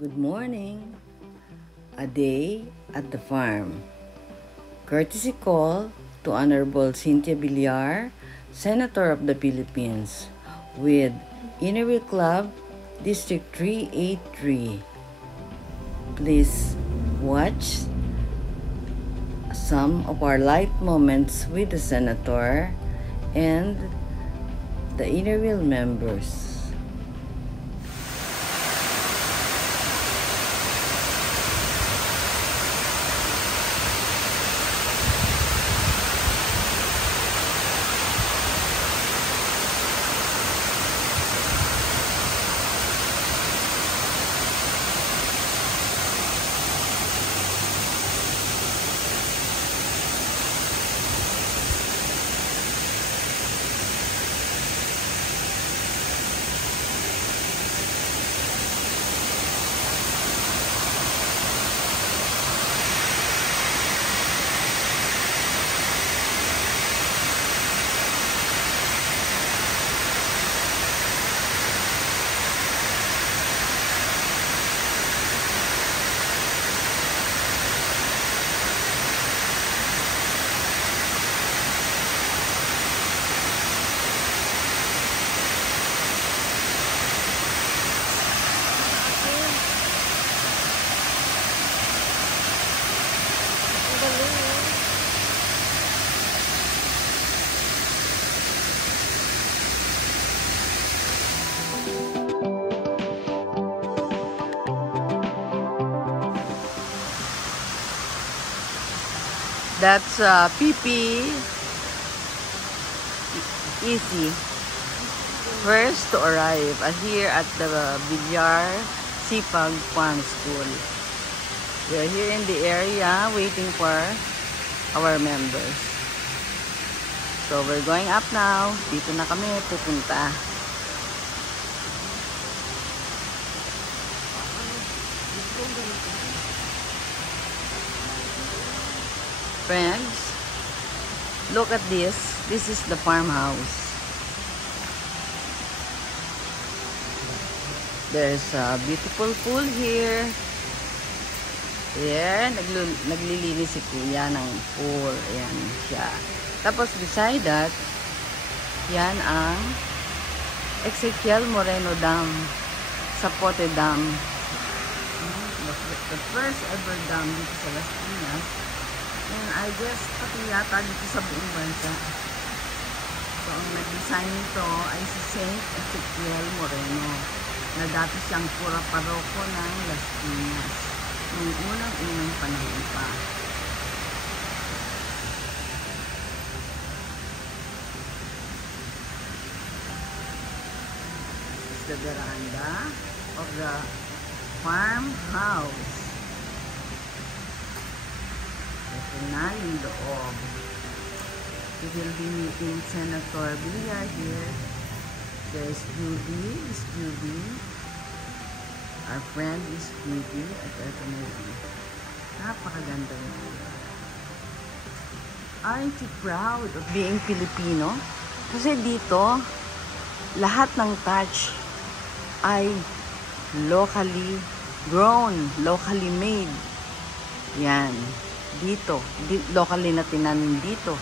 Good morning. A day at the farm. Courtesy call to Honorable Cynthia Villar, Senator of the Philippines, with Innerville Club, District 383. Please watch some of our light moments with the Senator and the Innerville members. That's PP Easy. First to arrive here at the Villar SIPAG Farm School. We are here in the area waiting for our members. So we're going up now. Dito na kami pupunta. Friends, look at this. This is the farmhouse. There's a beautiful pool here. There, naglilinis si Kuya ng pool. Ayan siya. Tapos beside that, yan ang Excell Moreno Dam. Zapote Dam. The first ever dam dito sa Las Piñas. And I guess pati yata dito sa buong bansa. So ang nag-design nito ay si Saint Excell Moreno, na dati siyang pura paroko ng Las Piñas noong unang panahon pa. This is the veranda of the farmhouse. Ito na yung loob. We will be meeting Senator Villar here. There's Judy. Is Judy. Our friend is Judy. At ito na yun. Napakaganda yun. Aren't you proud of being Filipino? Kasi dito, lahat ng touch ay locally grown, locally made. Yan. Dito. Locally na tinanim dito.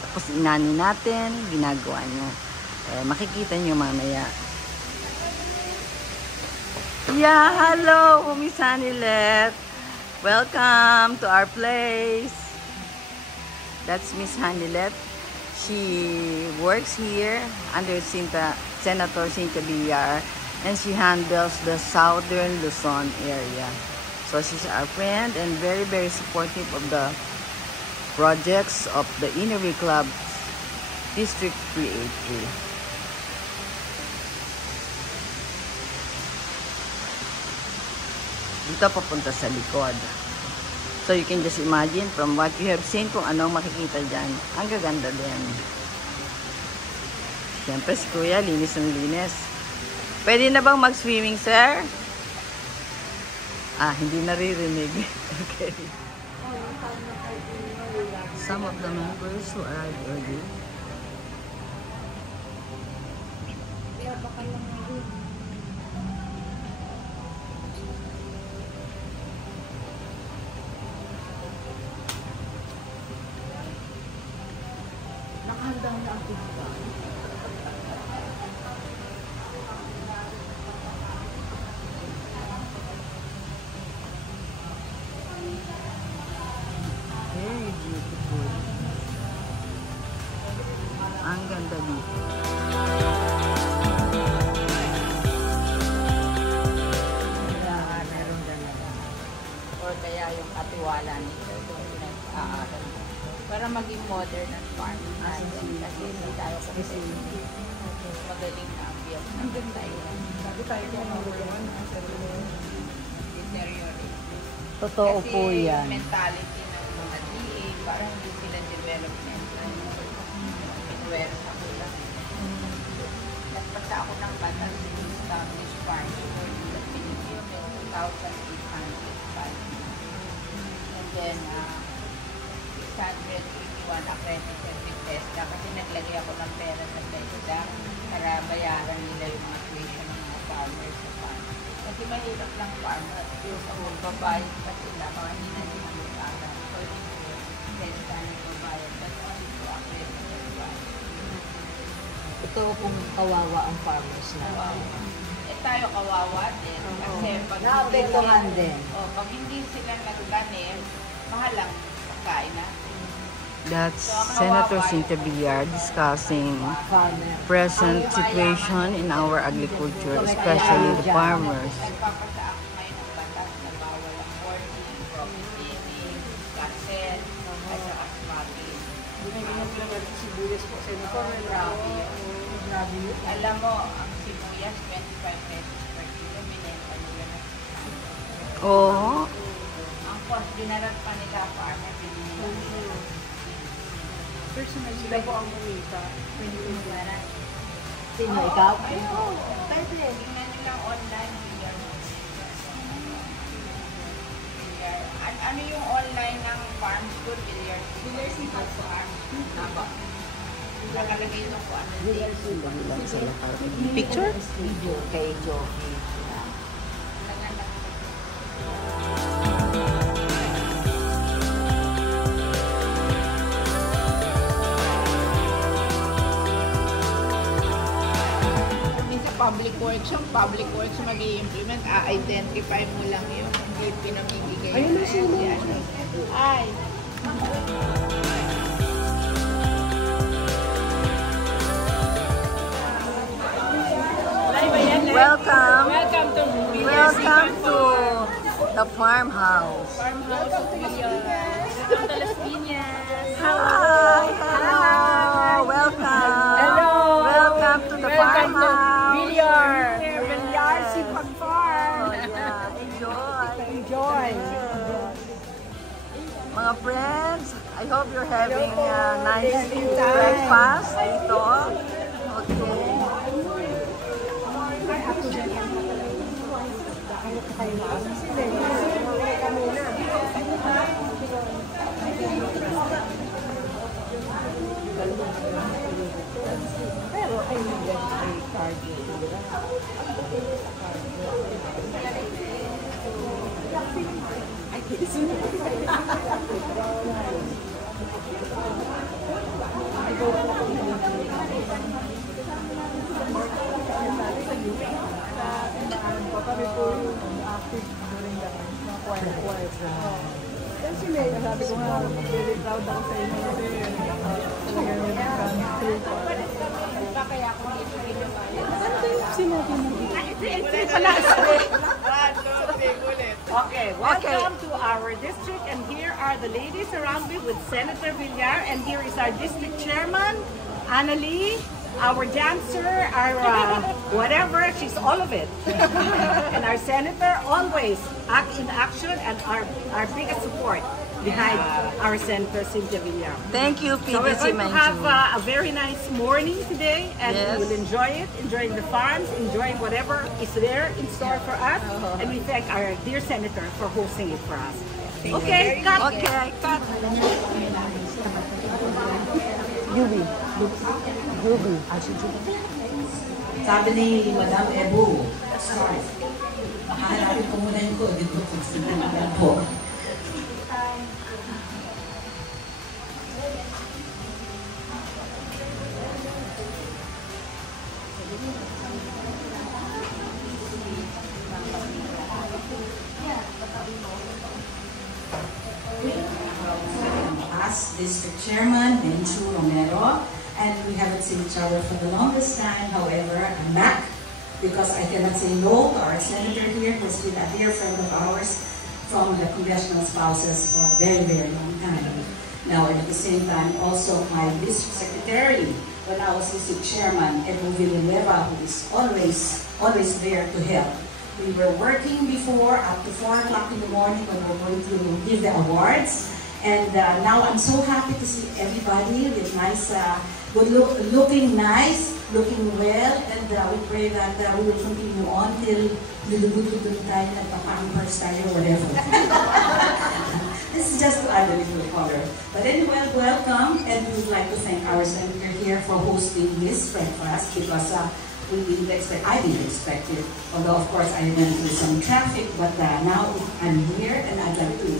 Tapos inani natin, ginagawa niya. Makikita niyo mamaya. Yeah, hello, Miss Hanilet. Welcome to our place. That's Miss Hanilet. She works here under Senator Cynthia Villar, and she handles the southern Luzon area. So she's our friend and very, very supportive of the projects of the Innerville Club, District 383. Dito papunta sa likod. So you can just imagine from what you have seen kung anong makikita dyan. Ang gaganda din. Siyempre si Kuya, linis ng linis. Pwede na bang mag-swimming, sir? Hindi naririnig. Okay. Some of the members who arrived early. tiwala nito doon nag-aaral para maging modern ang farming natin kasi hindi tayo competitive. Magaling na ang biyak ng tayo. Sabi tayo kung deteriorate. Totoo kasi po yan. yung mentality ng mga DA, parang hindi sila developmental. Pinuwersa ko lang. Nagpasa ako ng batas to establish farm school in the Philippines in 2,805. And then, 681 accredited with TESDA kasi naglagay ako ng pera sa TESDA para bayaran nila yung mga tuition ng mga farmers sa farm. Kasi mahirap lang farmer at sa magbabayad pa sila, mga hindi na sila mag-aral. So, yung TESDA na magbabayad, but only to accredited farm. ito kung kawawa ang farmers na. Eh tayo kawawa din. Kasi pag Naapektuhan din. pag hindi sila nagtanim, mahal ang pagkain na. That's Senator Cynthia Villar discussing Farmer. present situation in our agriculture, especially the farmers. Nagpapasa ako ngayon ng batas na bawal ang hoarding, profiteering, excell, at saka smuggling. Sibuyas po, Senator. Grabe yun. Grabe yun. Alam mo, ang sibuyas, 25 pesos per kilo, binenta nila na. Oh, Ang cost, dinarap pa nila farmer, binili nila. Personal sila po ang kumita. Sino, ikaw? Ayun, pwede. Tingnan nilang online. Ano yung online ng farm school? Villar SIPAG Farm School. Nakalagay ito po ano din. picture? Video kay Jovi. Public works yung public works mag-i-implement, identify mo lang yung hindi pinamimigay. Ayun na siya. Ay. Welcome. Welcome Welcome to to the farmhouse. Farmhouse of Villar. Welcome to Las Piñas. Hi, hello, welcome. Hello. Welcome to the farmhouse. Villar. Yes. Villar SIPAG Farm. Oh, yeah. Enjoy. Enjoy. Mga friends, I hope you're having a nice Time. breakfast dito. Okay. Pero ay may card. Kami po yung active during the quiet. Kasi sabi ko nga, very proud ako sa inyo kasi talaga yung country ko. Ba kaya ako dito ginawa? Ano ba yung sinabi mo? Entry pala. Okay, welcome to our district, and here are the ladies around me with Senator Villar, and here is our district chairman, Annalie, our dancer, our whatever, she's all of it. And our senator always act in action, and our biggest support behind our senator, Cynthia Villar. Thank you, So we're PDC going to have Manchu. a very nice morning today, and Yes. we will enjoy it, enjoying the farms, enjoying whatever is there in store for us, and we thank our dear senator for hosting it for us. Okay, cut. Okay, cut. Yubi. Sabi ni Madam Ebu, start. Makaharapin ko muna yung code dito kung sinabi po. As District Chairman, Benchu Romero, and we haven't seen each other for the longest time. However, I'm back because I cannot say no to our senator here, who's been a dear friend of ours from the congressional spouses for a very, very long time. Now, and at the same time, also my district secretary, when I was district chairman, Ebu Minio, who is always there to help. We were working before up to 4 o'clock in the morning when we were going to give the awards. And now I'm so happy to see everybody with nice, looking nice, looking well, and we pray that we will continue on till lulubututun tayo, nagpapampers tayo, whatever. This is just to add a little color. But anyway, welcome, and we would like to thank our senator here for hosting this breakfast because we didn't expect, I didn't expect it, although of course I went through some traffic, but now I'm here and I'd like to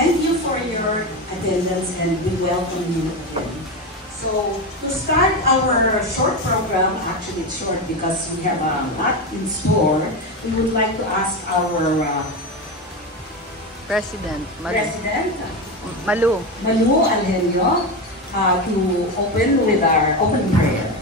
thank you for your attendance and we welcome you again. So to start our short program, actually it's short because we have a lot in store, we would like to ask our President Malu Alhenio to open with our opening prayer.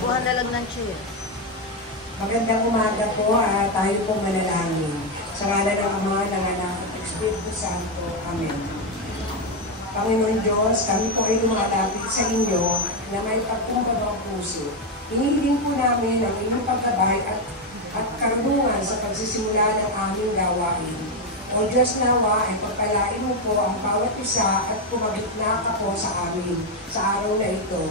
Kuha na lang ng chair. Magandang umaga po, tayo po manalangin. Sa ngala ng Ama, ng Anak at Espiritu Santo. Amen. Panginoon Diyos, kami po ay lumalapit sa inyo na may pagkumbabang puso. Hinihiling po namin ang inyong pagkabay at karunungan sa pagsisimula ng aming gawain. O Diyos nawa ay pagpalain mo po ang bawat isa at pumagitna ka po sa amin sa araw na ito.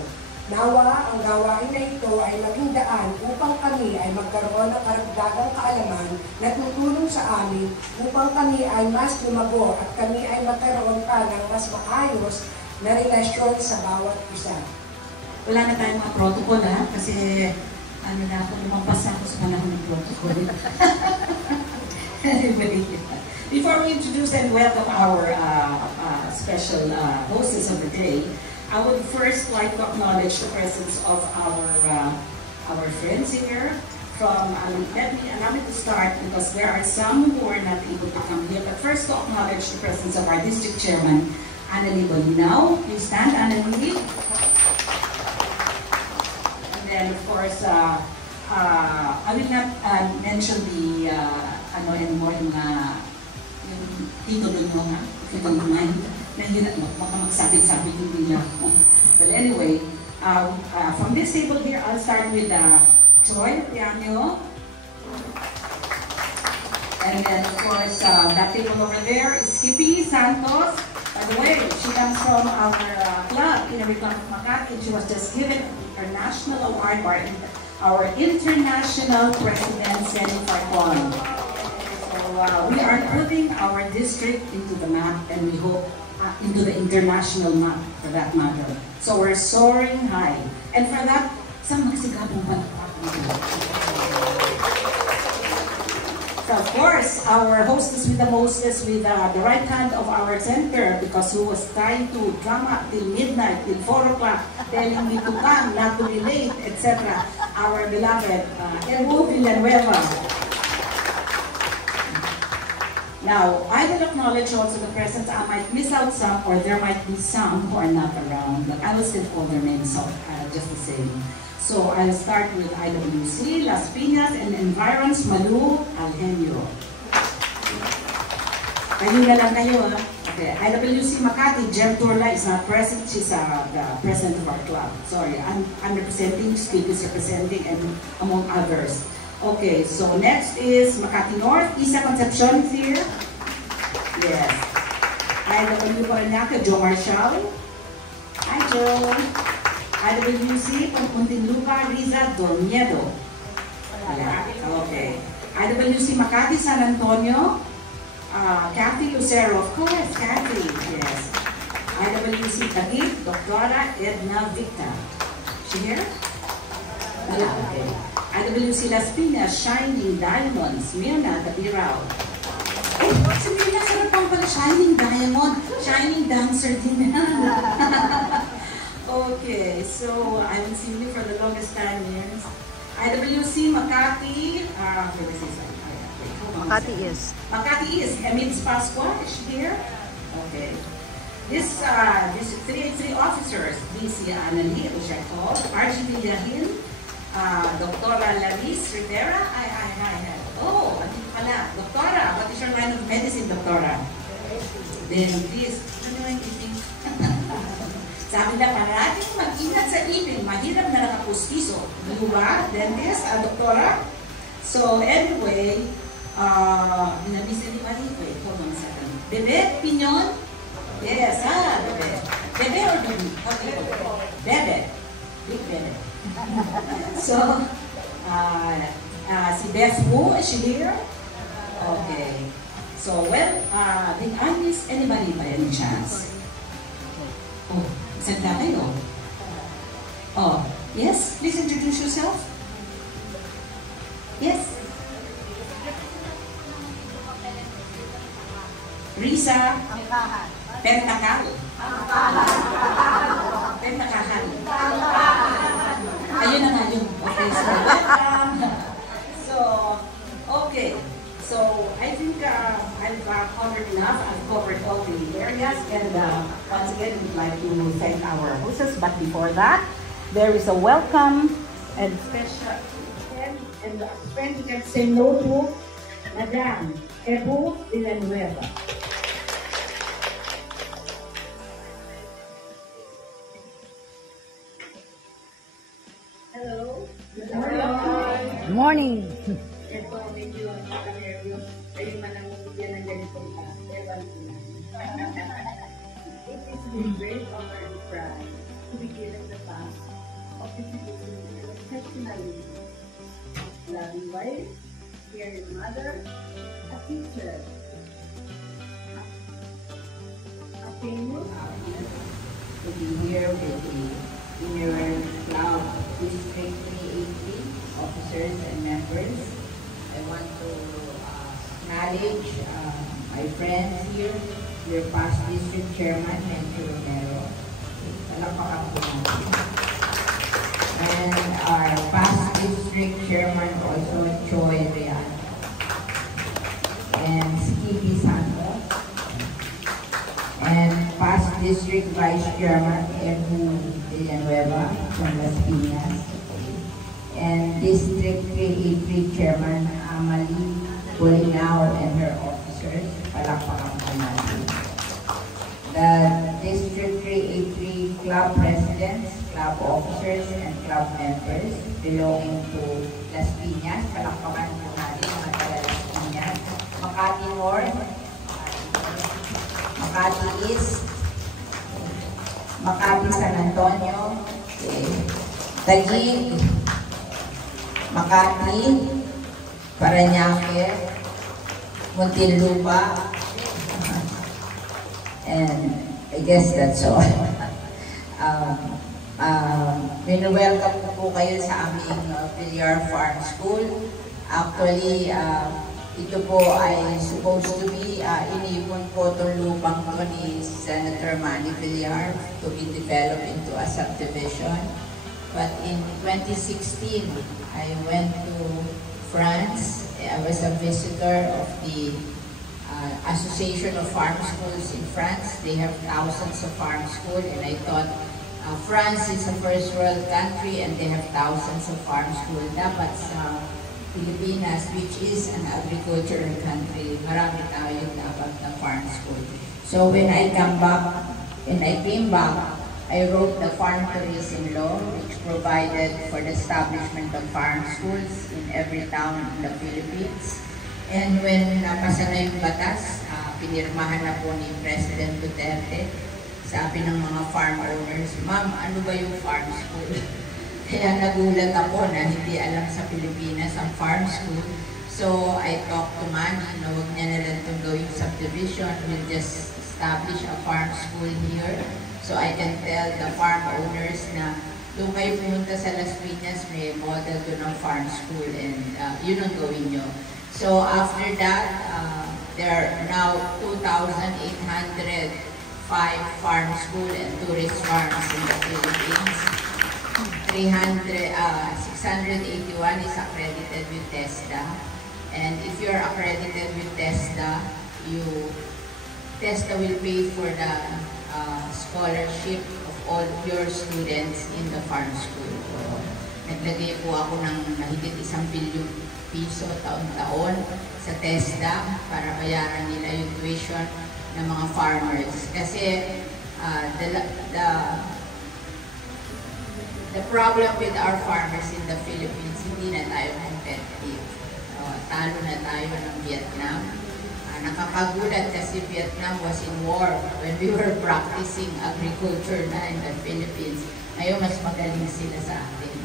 Nawa, ang gawain na ito ay maging daan upang kami ay magkaroon ng karagdagang kaalaman na tutulong sa amin upang kami ay mas lumago at kami ay magkaroon pa ng mas maayos na relasyon sa bawat isa. Wala na tayong mga protocol kasi ano na ako, lumampas ako sa panahon ng protocol. Anyway, before we introduce and welcome our special hostess of the day, I would first like to acknowledge the presence of our friends here. Allow me to start because there are some who are not able to come here. But first to acknowledge the presence of our district chairman, Ebu Minio. Please stand, Ebu. And then of course, I will not mention the anymore yung titulo nyo nga, if you don't mind. Baka magsabit-sabit hindi niya. But anyway, from this table here, I'll start with Joy Prianyo. And then of course, that table over there is Skippy Santos. By the way, she comes from our club in Makati. She was just given an international award by our international president, Senator Farm. We are putting our district into the map and we hope into the international map for that matter. So we're soaring high. And for that, some magsigabong palakpak. So of course, our hostess with the mostest with the right hand of our center because who was trying to drama till midnight, till 4 o'clock, telling me to come, not to be late, etc. Our beloved Ebu Minio. Now, I will acknowledge also the presence. I might miss out some, or there might be some who are not around, but I will still call their names out just the same. So I'll start with IWC, Las Piñas, and Environs, Malu Alhenio. Kayo na lang kayo, ha? Okay, IWC Makati, Jem Turla is not present. She's the president of our club. Sorry, I'm representing, Skip is representing, and among others. Okay, so next is Makati North. Isa Concepcion is here. Yes. IW Paranaque, Joe Marshall. Hi, Joe. IWC, Muntinlupa, Riza Dormiedo. Yeah. Okay. IWC Makati, San Antonio. Kathy Lucero, of course, Kathy. Yes. IWC Taguig, Doctora Edna Victa. She here? Yeah, okay. IWC Las Piñas, Shining Diamonds, Mirna Tabirao. Eh, si Mirna, sarap pang pala, Shining Diamond, Shining Dancer din. Okay, so I haven't seen you for the longest time years. IWC Makati, Makati is. Makati is, Emils Pasqua, is she here? Okay. This 383 officers, DC Anali, which I call, RG Villahin, Dr. Laris Rivera. Hi. Oh, andito ka na. Doktora, what is your line of medicine, Doktora? Then please, ano yung ipin? Sabi na parating mag-ingat sa ipin, mahirap na nakapustiso. Di ba? Dentist, Doktora? So anyway, nabisa ni Mari. Wait, hold on a second. Bebe, Pinyon? Yes, Bebe. Bebe or Bebe? Bebe. Big Bebe. So, si Beth Wu, is she here? Okay. So, well, did I miss anybody by any chance? Oh, Cynthia, kayo? Oh, yes? Please introduce yourself. Yes? Risa? Pentakal. Pentakahal. Ayun na nga yun. Okay, so welcome. So, okay. So, I think I've covered enough. I've covered all the areas. And once again, we'd like to thank our hostess. But before that, there is a welcome and special and a friend who can say no to Madam Ebu Minio. Hello. Good morning. Ito, medyo nakaka-nervous. Kayo man ang bigyan ng ganitong task. Ewan ko na. It is with great honor and pride to be given the task of introducing an exceptionally loving wife, caring mother, a teacher, a famous To be here with the Senior Club District 383 officers and members. I want to acknowledge my friends here, your past district chairman, Henry Romero. Palakpakan po natin. And our past district chairman also, Choi Rian. And Skippy Santos. And past district vice chairman, Ebu Minio from Las Piñas. And District 383 Chairman Amali Bolinao and her officers. Palakpakan po natin. The District 383 Club Presidents, Club Officers, and Club Members belonging to Las Piñas. Palakpakan po natin mga taga Las Piñas. Makati North, Makati East, Makati San Antonio, Taguig, Makati, Parañaque, Muntinlupa, and I guess that's all. Welcome po kayo sa aming Villar Farm School. Actually, ito po ay supposed to be, inipon po itong lupang ko ni Senator Manny Villar to be developed into a subdivision. But in 2016, I went to France. I was a visitor of the Association of Farm Schools in France. They have thousands of farm schools, and I thought France is a first world country and they have thousands of farm schools. Dapat sa Pilipinas, which is an agricultural country, marami tayong dapat na farm school. So when I came back, I wrote the Farm Tourism Law, which provided for the establishment of farm schools in every town in the Philippines. And when napasa na yung batas, pinirmahan na po ni President Duterte, sabi ng mga farm owners, "Ma'am, ano ba yung farm school?" Kaya nagulat ako na hindi alam sa Pilipinas ang farm school. So I talked to Manny na huwag niya na lang itong gawing subdivision. We'll just establish a farm school here. So I can tell the farm owners na doon kayo pumunta sa Las Piñas, may model doon ng farm school, and yun ang gawin nyo. So after that, there are now 2,805 farm school and tourist farms in the Philippines. 681 is accredited with TESDA. And if you're accredited with TESDA, you TESDA will pay for the scholarship of all your students in the farm school. So, naglagay po ako ng mahigit 1 bilyong piso taon-taon sa TESDA para bayaran nila yung tuition ng mga farmers. Kasi the problem with our farmers in the Philippines, hindi na tayo competitive. Talo na tayo ng Vietnam. Nakakagulat kasi Vietnam was in war when we were practicing agriculture na in the Philippines. Ngayon, mas magaling sila sa atin.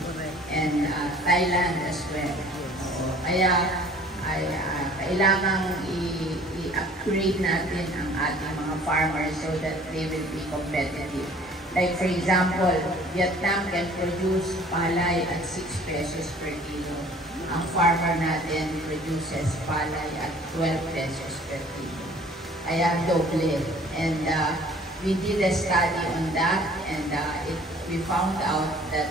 And Thailand as well. Kaya kailangang i-upgrade natin ang ating mga farmers so that they will be competitive. Like for example, Vietnam can produce palay at 6 pesos per kilo. Ang farmer natin produces palay at 12 pesos per kilo. Kaya doble. And we did a study on that, and we found out that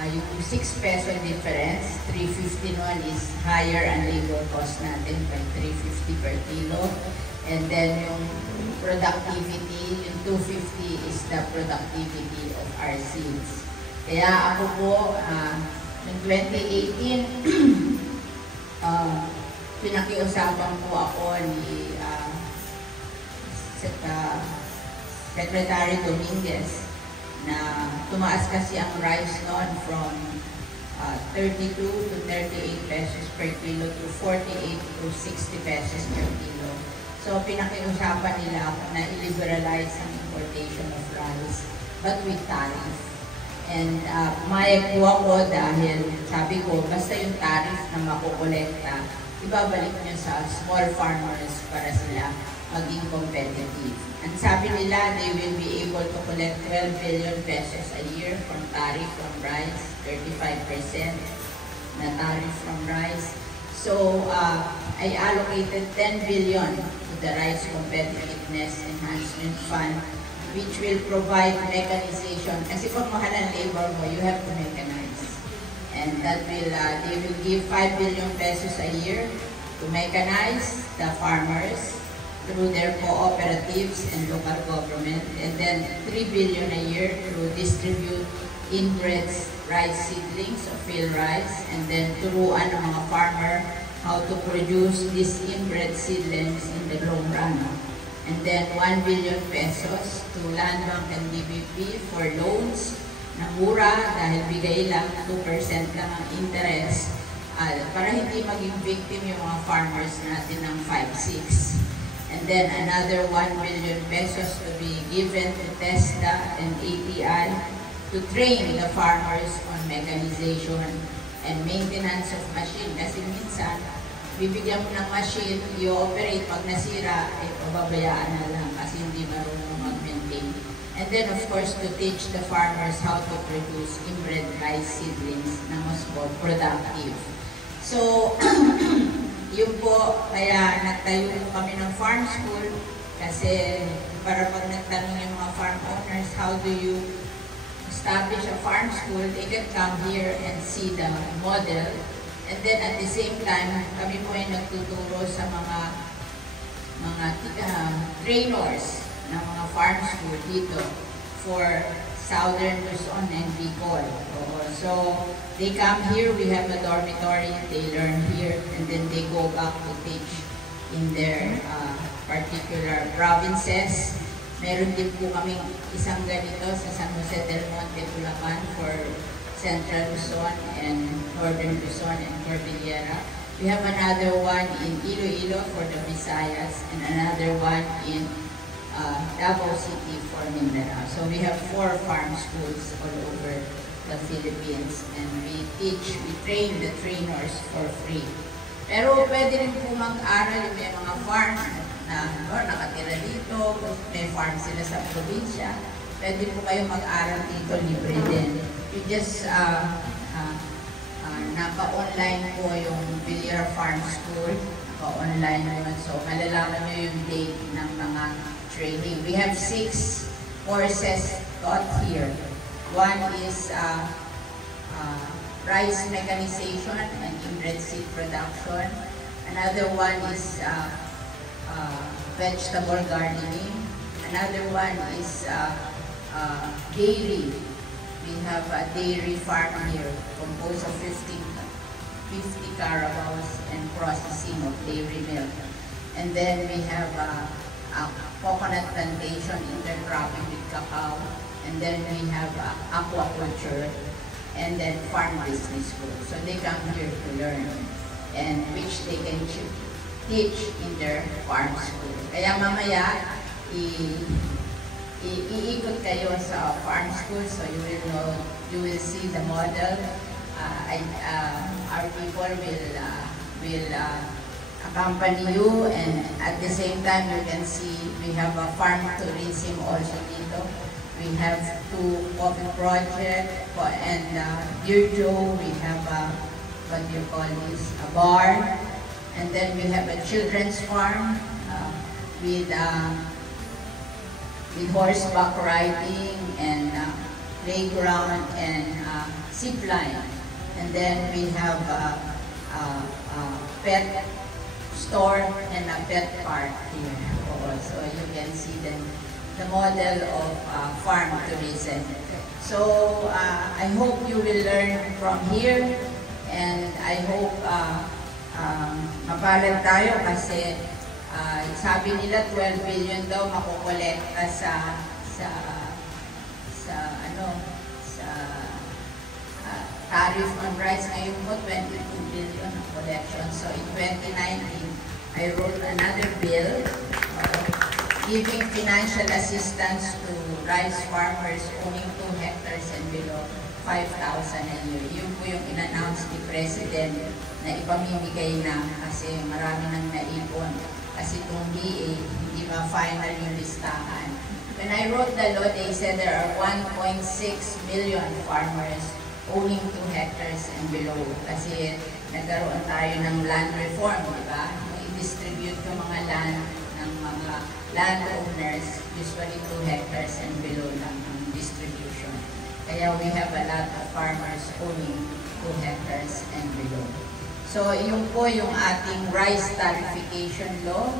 yung 6 peso difference, 350 noon is higher ang labor cost natin by 350 per kilo. And then yung productivity, yung 250 is the productivity of our seeds. Kaya ako po, noong 2018, pinakiusapan po ako ni Secretary Dominguez na tumaas kasi ang rice noon from 32 to 38 pesos per kilo to 48 to 60 pesos per kilo. So pinakiusapan nila ako na i-liberalize ang importation of rice but with tariff. And mayag po ako dahil sabi ko basta yung tariff na makukolekta, ibabalik nyo sa small farmers para sila maging competitive. And sabi nila, they will be able to collect 12 billion pesos a year from tariff from rice, 35% na tariff from rice. So, I allocated 10 billion to the Rice Competitiveness Enhancement Fund, which will provide mechanization. Kasi kung mahal ang labor mo, you have to mechanize. And that will, they will give 5 billion pesos a year to mechanize the farmers through their cooperatives and local government, and then 3 billion a year to distribute inbred rice seedlings of field rice, and then turuan ng mga farmer how to produce these inbred seedlings in the long run. And then 1 billion pesos to Land Bank and DBP for loans na mura dahil bigay lang 2% lang ang interest para hindi maging victim yung mga farmers natin ng 5-6. And then another 1 billion pesos to be given to TESDA and ATI to train the farmers on mechanization and maintenance of machine. Kasi minsan, bibigyan mo ng machine, i-operate, pag nasira, ay pababayaan na lang kasi hindi marunong mag-maintain. And then of course, to teach the farmers how to produce inbred rice seedlings na mas more productive. So, yun po, kaya nagtayo po kami ng farm school kasi para pag nagtanong yung mga farm owners, how do you establish a farm school, they can come here and see the model. And then at the same time, kami po ay nagtuturo sa mga trainers ng mga farm school dito for Southern Luzon and Bicol. So they come here, we have a dormitory, they learn here, and then they go back to teach in their particular provinces. Meron din po kaming isang ganito sa San Jose del Monte, Bulacan for Central Luzon and Northern Luzon and Cordillera. We have another one in Iloilo for the Visayas and another one in Davao City for Mindanao. So we have 4 farm schools all over the Philippines, and we train the trainers for free. Pero pwede rin po mag-aral yung may mga farms na nakatira dito, may farm sila sa probinsya. Pwede po kayo mag-aral dito, libre din. You just naka-online po yung Villar Farm School, naka-online naman. So malalaman nyo yung date ng mga training. We have 6 courses taught here. One is rice mechanization and inbred seed production. Another one is vegetable gardening. Another one is dairy. We have a dairy farm here composed of 50 carabaos and processing of dairy milk. And then we have a coconut plantation intercropping with cacao. And then we have aquaculture and then farm business school. So they come here to learn, and which they can teach in their farm school. Kaya mamaya, iikot kayo sa farm school, so you will know, you will see the model. Our people will accompany you, and at the same time you can see we have a farm tourism also dito. We have 2 coffee projects, and Dear Joe, we have what do you call this, a bar, and then we have a children's farm with horseback riding and playground and zip line. And then we have a pet store and a pet park here. So you can see the model of farm tourism. So I hope you will learn from here, and I hope mapalad tayo kasi sabi nila 12 billion daw makukolekta sa tariff on rice. Ngayon po 22 billion ang collection. So in 2019, I wrote another bill giving financial assistance to rice farmers owning 2 hectares and below, 5,000 a year. Yun po yung in-announce ni President na ipamimigay na kasi marami nang naipon. Kasi itong DA, hindi ma-final yung listahan. When I wrote the law, they said there are 1.6 million farmers owning 2 hectares and below. Kasi nagkaroon tayo ng land reform, di ba? I-distribute yung mga land ng mga landowners, usually 2 hectares and below lang ang distribution. Kaya we have a lot of farmers owning 2 hectares and below. So yung po yung ating rice tarification law,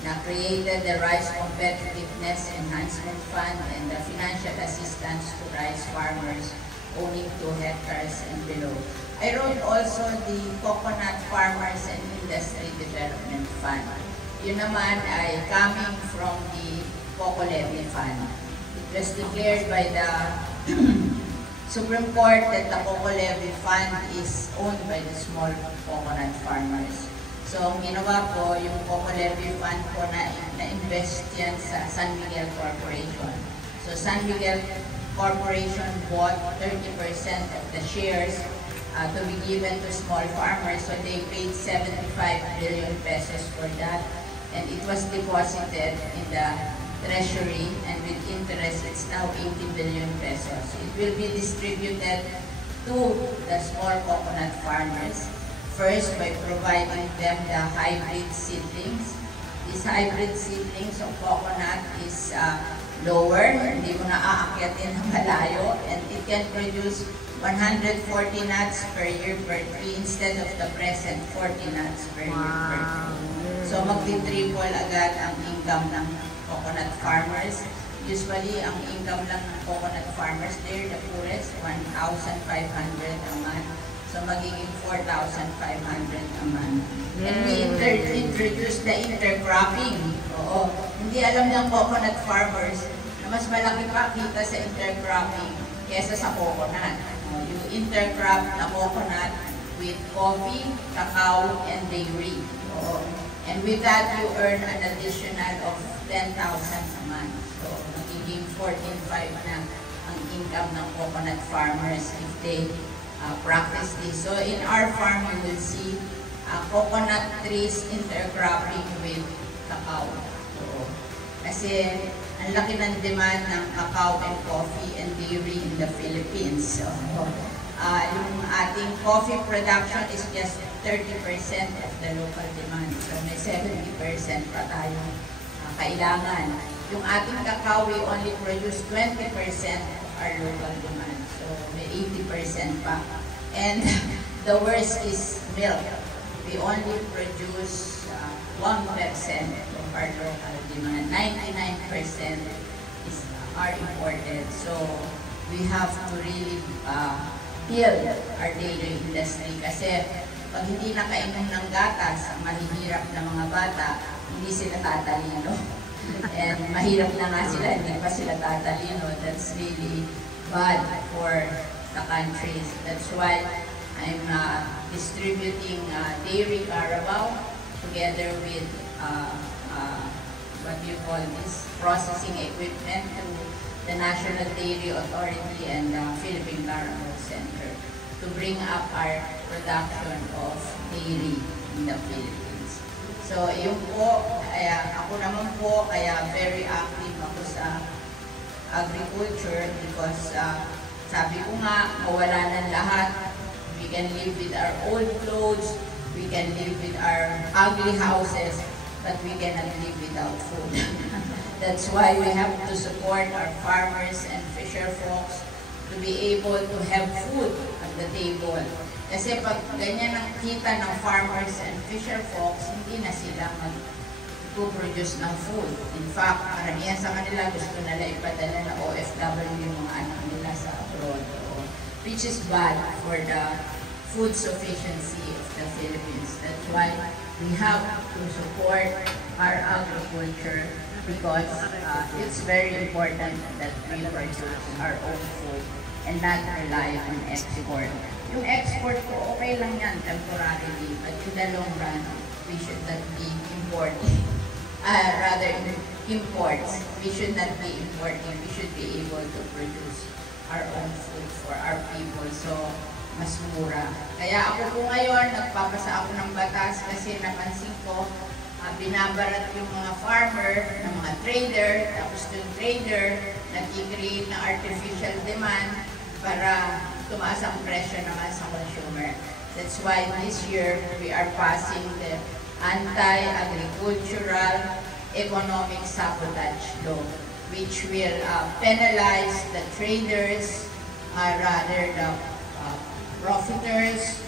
na created the Rice Competitiveness Enhancement Fund and the financial assistance to rice farmers owning 2 hectares and below. I wrote also the Coconut Farmers and Industry Development Fund. Yun naman ay coming from the Coco Levy Fund. It was declared by the Supreme Court that the Coco Levy Fund is owned by the small coconut farmers. So, ang ginawa po, yung Coco Levy Fund po na-invest yan sa San Miguel Corporation. So, San Miguel Corporation bought 30% of the shares to be given to small farmers. So, they paid 75 billion pesos for that. And it was deposited in the treasury, and with interest, it's now 80 billion pesos. It will be distributed to the small coconut farmers. First, by providing them the hybrid seedlings. These hybrid seedlings of coconut is lower, hindi mo na aakyatin ng malayo, and it can produce 140 nuts per year per tree instead of the present 40 nuts per year per tree. So magti-triple agad ang income ng coconut farmers. Usually, ang income lang ng coconut farmers, they're the poorest, 1,500 a month. So magiging 4,500 a month. And we introduced the intercropping. Oo. Hindi alam ng coconut farmers na mas malaki pa kita sa intercropping kesa sa coconut. You intercrop the coconut with coffee, cacao, and dairy. Oo. And with that, you earn an additional of 10,000 a month. So magiging 14,500 na ang income ng coconut farmers if they practice this. So in our farm, you will see coconut trees intercropping with cacao. So, kasi ang laki ng demand ng cacao and coffee and dairy in the Philippines. So, yung ating coffee production is just 30% of the local demand. So may 70% pa tayong kailangan. Yung ating cacao, we only produce 20% of our local demand. So may 80% pa. And the worst is milk. We only produce 1% of our local demand. 99% are imported. So we have to really heal our dairy industry kasi pag hindi nakainom ng gatas, ang mahihirap na mga bata, hindi sila tatalino. And mahirap na nga sila, hindi pa sila tatalino. That's really bad for the countries. That's why I'm distributing dairy Carabao together with what you call this processing equipment to the National Dairy Authority and Philippine Carabao Center to bring up our production of dairy in the Philippines. So yun po, ako naman po, kaya very active ako sa agriculture because sabi ko nga, mawala ng lahat. We can live with our old clothes, we can live with our ugly houses, but we cannot live without food. That's why we have to support our farmers and fisher folks to be able to have food at the table. Kasi pag ganyan ang kita ng farmers and fisher folks, hindi na sila mag-produce ng food. In fact, karamihan sa kanila gusto nila ipadala na OFW yung mga anak nila sa abroad. Which is bad for the food sufficiency of the Philippines. That's why we have to support our agriculture because it's very important that we produce our own food and not rely on export. Yung export ko, okay lang yan temporarily, but in the long run, we should not be importing. Rather, imports. We should not be importing. We should be able to produce our own food for our people. So, mas mura. Kaya ako po ngayon, nagpapasa ako ng batas kasi napansin ko, binabarat yung mga farmer, ng mga trader, tapos yung trader, nag-create ng artificial demand para tumaas ang presyo naman sa consumer. That's why this year, we are passing the Anti-Agricultural Economic Sabotage Law, which will penalize the traders, rather the profiteers,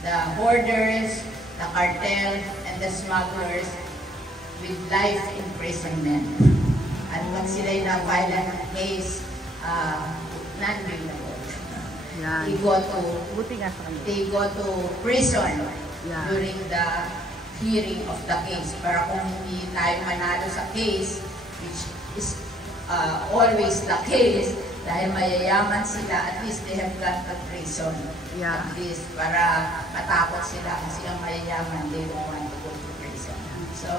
the hoarders, the cartel, and the smugglers with life imprisonment. At pag sila'y na-file ng case, non-bailable. They go to prison during the hearing of the case. Para kung hindi tayo manalo sa case, which is always the case, dahil mayayaman sila, at least they have got to prison. At least para matakot sila kung silang mayayaman, they don't want to go to prison. So,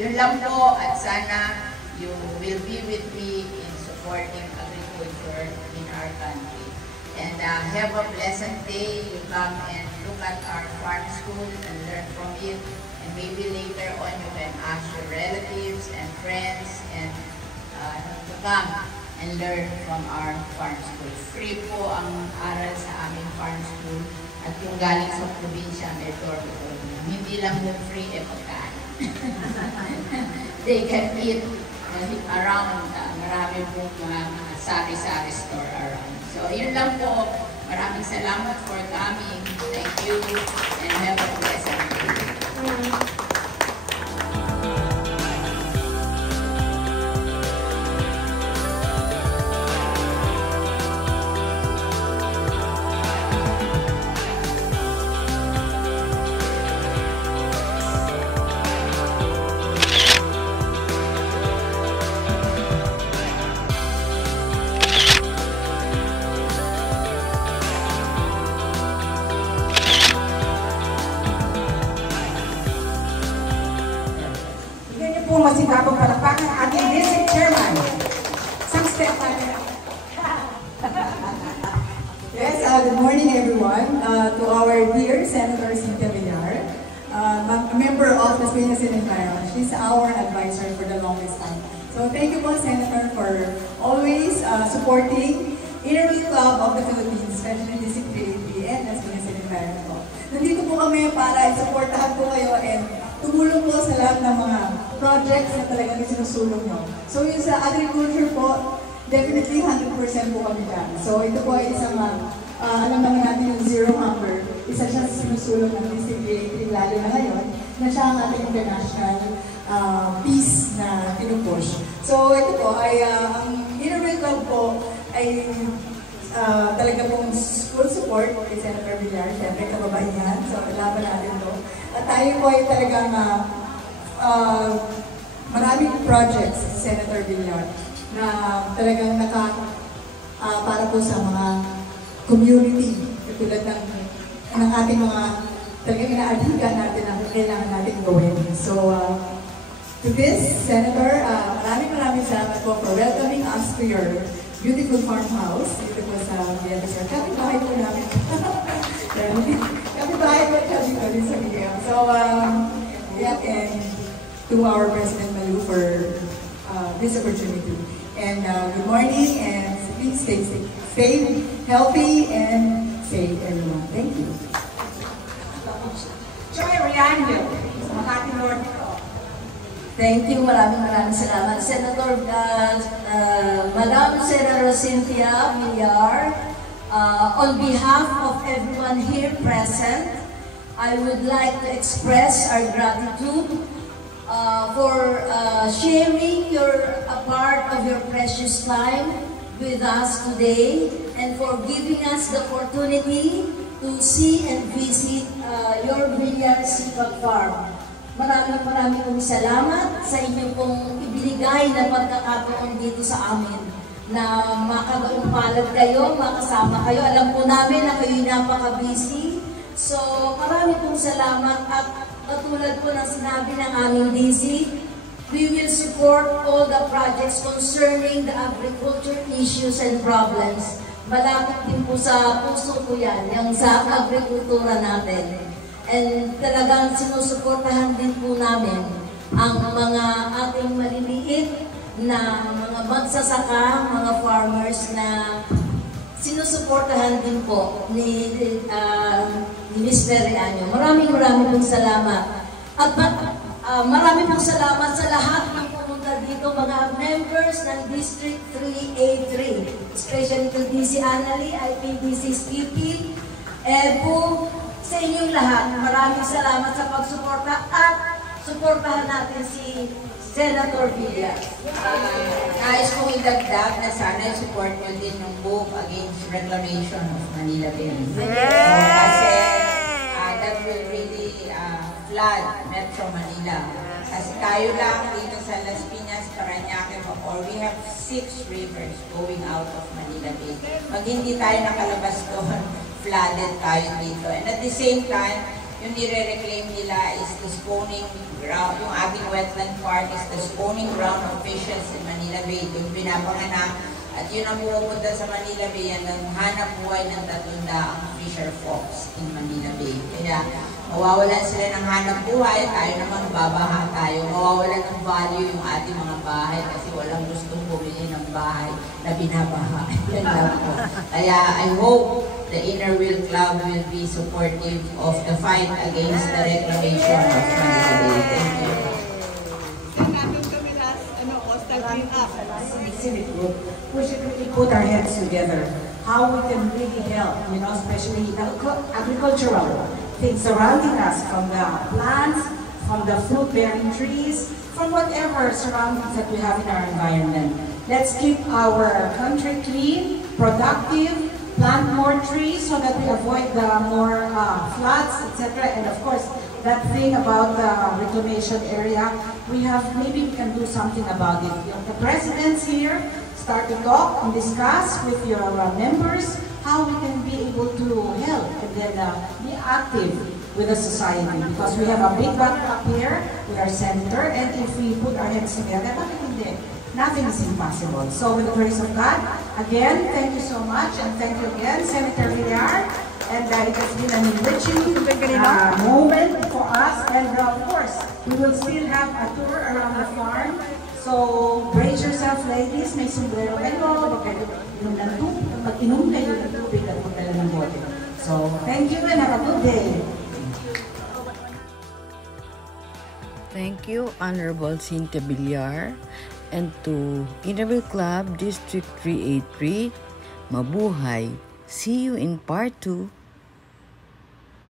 yun lang po, at sana you will be with me in supporting agriculture in our country. And have a pleasant day. You come and look at our farm school and learn from it. And maybe later on you can ask your relatives and friends and to come and learn from our farm school. Free po ang aral sa aming farm school. At yung galing sa probinsya, may dormitory. Hindi lang yung free, pagkain. They can eat around, marami po mga sari-sari store around. So, yun lang po. Maraming salamat for coming. Thank you and have a pleasant day. Masigapong palakpakan ang ating district chairman. Some step back. Yes, good morning everyone. To our dear Senator Cynthia Villar, a member of the Philippine Senate. She's our advisor for the longest time. So thank you po, Senator, for always supporting Inner Club of the Philippines, especially District 383 and the Philippine Senate po. Nandito po kami para supportahan po kayo and tumulong po sa lahat ng mga projects na talagang sinusulong nyo. So yung sa agriculture po, definitely 100% po kami dyan. So ito po ay isang, alam naman natin yung zero hunger. Isa siya sa sinusulong ng District 383 lalo na ngayon. na siya ang ating international peace na pinupush. So ito po ay ang Inner Club po ay talaga pong full support kay Senator Villar. Siyempre, kababaihan. So, laban natin to. At tayo po ay talagang maraming projects, Senator Villar, na talagang para po sa mga community, katulad ng ating mga talagang inaaligan natin na kailangan natin gawin. So, to this, Senator, maraming salamat po for welcoming us to your beautiful farmhouse. Ito po sa Villar SIPAG. Kapit-bahay po namin. Kapit-bahay po kami sa Villar. So, yeah, and to our President Malu for this opportunity. And good morning, and please stay safe, healthy, and safe, everyone. Thank you. Joy Rianyo, Makati North. Thank you. Maraming salamat. Senator, Madam Senator Cynthia Villar, on behalf of everyone here present, I would like to express our gratitude for sharing a part of your precious time with us today and for giving us the opportunity to see and visit your Villar SIPAG Farm. Maraming pong salamat sa inyong pong ibinigay na pagkakataon dito sa amin na makagaong palad kayo, makasama kayo. Alam po namin na kayo'y napaka-busy. So, maraming pong salamat at katulad po ng sinabi ng aming DC, we will support all the projects concerning the agriculture issues and problems. Malapit din po sa puso ko yan, yung sa agrikultura natin. And talagang sinusuportahan din po namin ang mga ating maliliit na mga magsasaka, mga farmers na sinusuportahan din po ni Mr. Rianyo. Maraming pong salamat. At maraming pong salamat sa lahat ng pumunta dito, mga members ng District 383, especially to DC Annalie, IPDC Skippy, Ebu, sa inyong lahat. Maraming salamat sa pagsuporta at suportahan natin si Senator Villar. Nais kong idagdag na sana support mo din yung book against reclamation of Manila Bay. Kasi that will really flood Metro Manila. Kasi tayo lang dito sa Las Piñas, Parañaque, Bacoor, we have 6 rivers going out of Manila Bay. Pag hindi tayo nakalabas doon, flooded tayo dito. And at the same time, yung nire-reclaim nila is the spawning ground. Yung ating wetland park is the spawning ground of fishes in Manila Bay. Yung pinapanganak. At yun ang pumupunta sa Manila Bay, yan ang hanap buhay ng 300 fisher folks in Manila Bay. Kaya mawawalan sila ng hanap buhay, tayo naman babaha tayo. Mawawalan ng value yung ating mga bahay kasi walang gustong bumili ng bahay na binabaha. Yan lang po. Kaya I hope the Inner Wheel Club will be supportive of the fight against the reclamation of Manila Bay. Thank you. Civic group, we should really put our heads together. How we can really help, especially the agricultural things surrounding us, from the plants, from the fruit-bearing trees, from whatever surroundings that we have in our environment. Let's keep our country clean, productive, plant more trees so that we avoid the more floods, etc. And of course, that thing about the reclamation area, maybe we can do something about it. The presidents here start to talk and discuss with your members how we can be able to help and then be active with the society, because we have a big backup here with our senator, and if we put our heads together, nothing is impossible. So with the grace of God, again, thank you so much, and thank you again, Senator Villar. And it has been an enriching moment for us. And of course, we will still have a tour around the farm. So brace yourself, ladies. May sombrero kayo. Mag-inom kayo ng tubig at magdala ng bote. So thank you and have a good day. Thank you, Honorable Cynthia Villar, and to Inner Wheel Club District 383, Mabuhay. See you in part 2.